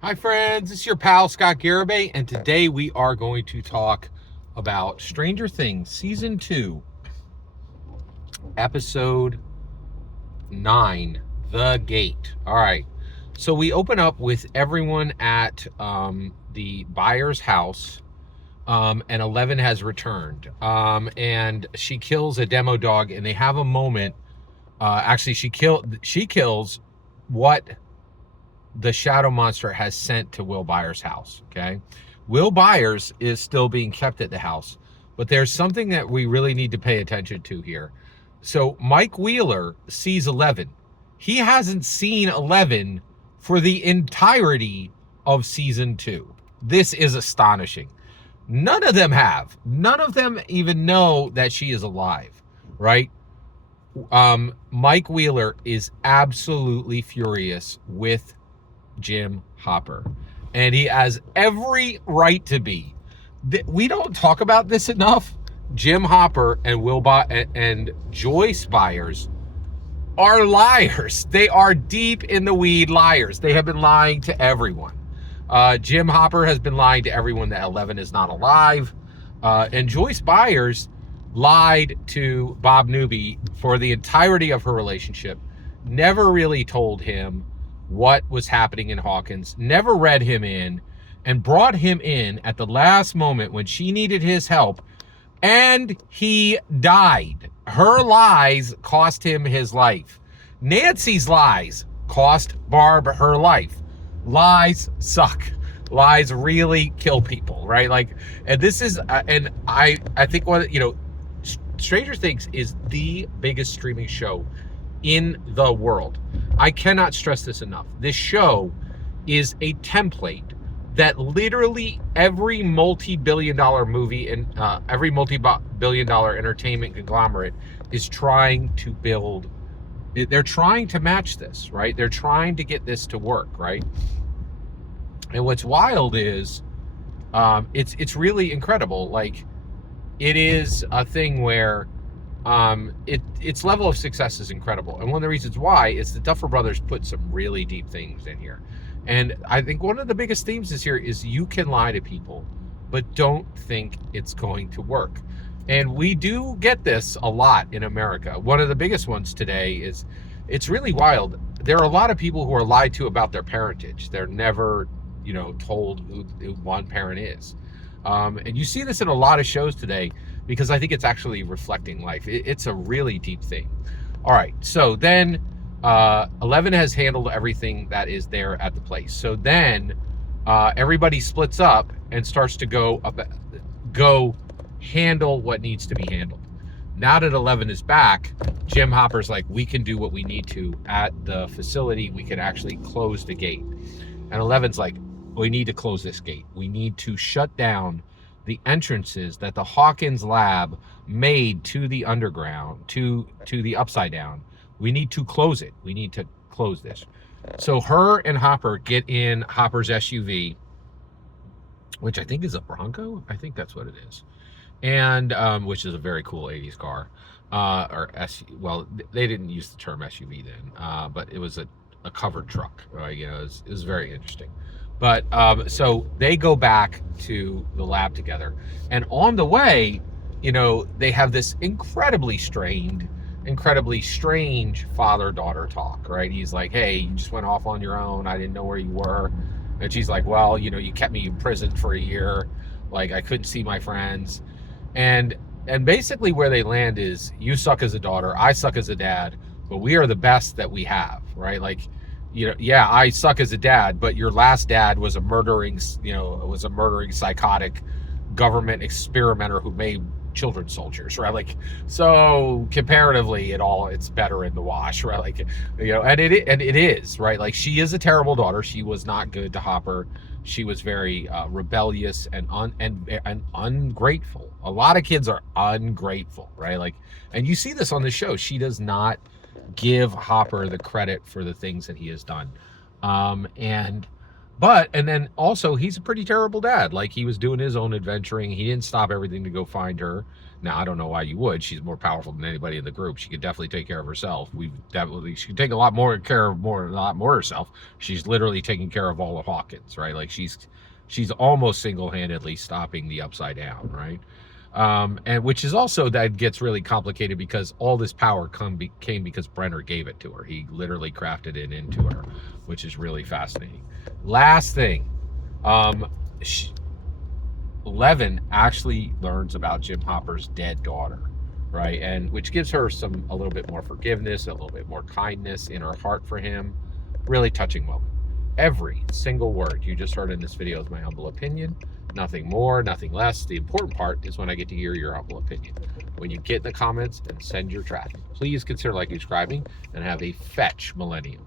Hi friends, it's your pal Scott Garibay, and today we are going to talk about Stranger Things Season 2, Episode 9, The Gate. All right, so we open up with everyone at the buyer's house, and Eleven has returned, and she kills a demo dog, and they have a moment. Actually, she kills what the shadow monster has sent to Will Byers' house. Okay. Will Byers is still being kept at the house, but there's something that we really need to pay attention to here. So Mike Wheeler sees 11. He hasn't seen 11 for the entirety of season 2. This is astonishing. None of them have. None of them even know that she is alive, right? Mike Wheeler is absolutely furious with Jim Hopper, and he has every right to be. We don't talk about this enough. Jim Hopper and and Joyce Byers are liars. They are deep in the weed liars. They have been lying to everyone. Jim Hopper has been lying to everyone that 11 is not alive, and Joyce Byers lied to Bob Newby for the entirety of her relationship. Never really told him what was happening in Hawkins, never read him in, and brought him in at the last moment when she needed his help, and he died. Her lies cost him his life. Nancy's lies cost Barb her life. Lies suck. Lies really kill people, right? Like, and this is, and I think Stranger Things is the biggest streaming show in the world. I cannot stress this enough. This show is a template that literally every multi-billion-dollar movie and every multi-billion-dollar entertainment conglomerate is trying to build. They're trying to match this, right? They're trying to get this to work, right? And what's wild is it's really incredible. Like, it is a thing where its level of success is incredible. And one of the reasons why is the Duffer Brothers put some really deep things in here. And I think one of the biggest themes this year is you can lie to people, but don't think it's going to work. And we do get this a lot in America. One of the biggest ones today is, it's really wild. There are a lot of people who are lied to about their parentage. They're never, told who one parent is. And you see this in a lot of shows today, because I think it's actually reflecting life. It's a really deep thing. All right, so then 11 has handled everything that is there at the place. So then everybody splits up and starts to go handle what needs to be handled. Now that 11 is back, Jim Hopper's like, we can do what we need to at the facility. We can actually close the gate. And 11's like, we need to close this gate. We need to shut down the entrances that the Hawkins lab made to the underground, to the upside down. We need to close it. We need to close this. So her and Hopper get in Hopper's SUV, which I think is a Bronco. I think that's what it is. And which is a very cool 80s car. Well, they didn't use the term SUV then, but it was a covered truck. It was very interesting. But so they go back to the lab together, and on the way, they have this incredibly strange father-daughter talk, right? He's like, hey, you just went off on your own. I didn't know where you were. And she's like, well, you kept me in prison for a year. Like, I couldn't see my friends. And basically where they land is, you suck as a daughter, I suck as a dad, but we are the best that we have, right? Like, yeah, I suck as a dad, but your last dad was a murdering psychotic government experimenter who made children soldiers, right? Like, so comparatively, it's better in the wash, right? Like, and it is, right? Like, she is a terrible daughter. She was not good to Hopper. She was very rebellious and ungrateful. A lot of kids are ungrateful, right? Like, and you see this on the show. She does not give Hopper the credit for the things that he has done. And But, and then also, he's a pretty terrible dad. Like, he was doing his own adventuring. He didn't stop everything to go find her. Now, I don't know why you would. She's more powerful than anybody in the group. She could definitely take care of herself. She could take a lot more herself. She's literally taking care of all of Hawkins, right? Like, she's almost single-handedly stopping the Upside Down, right? And which is also, that gets really complicated because all this power came because Brenner gave it to her. He literally crafted it into her, which is really fascinating. Last thing, Levin actually learns about Jim Hopper's dead daughter, right? And which gives her a little bit more forgiveness, a little bit more kindness in her heart for him. Really touching moment. Every single word you just heard in this video is my humble opinion. Nothing more, nothing less. The important part is when I get to hear your humble opinion. When you get in the comments and send your trash, please consider liking, subscribing, and have a fetch millennium.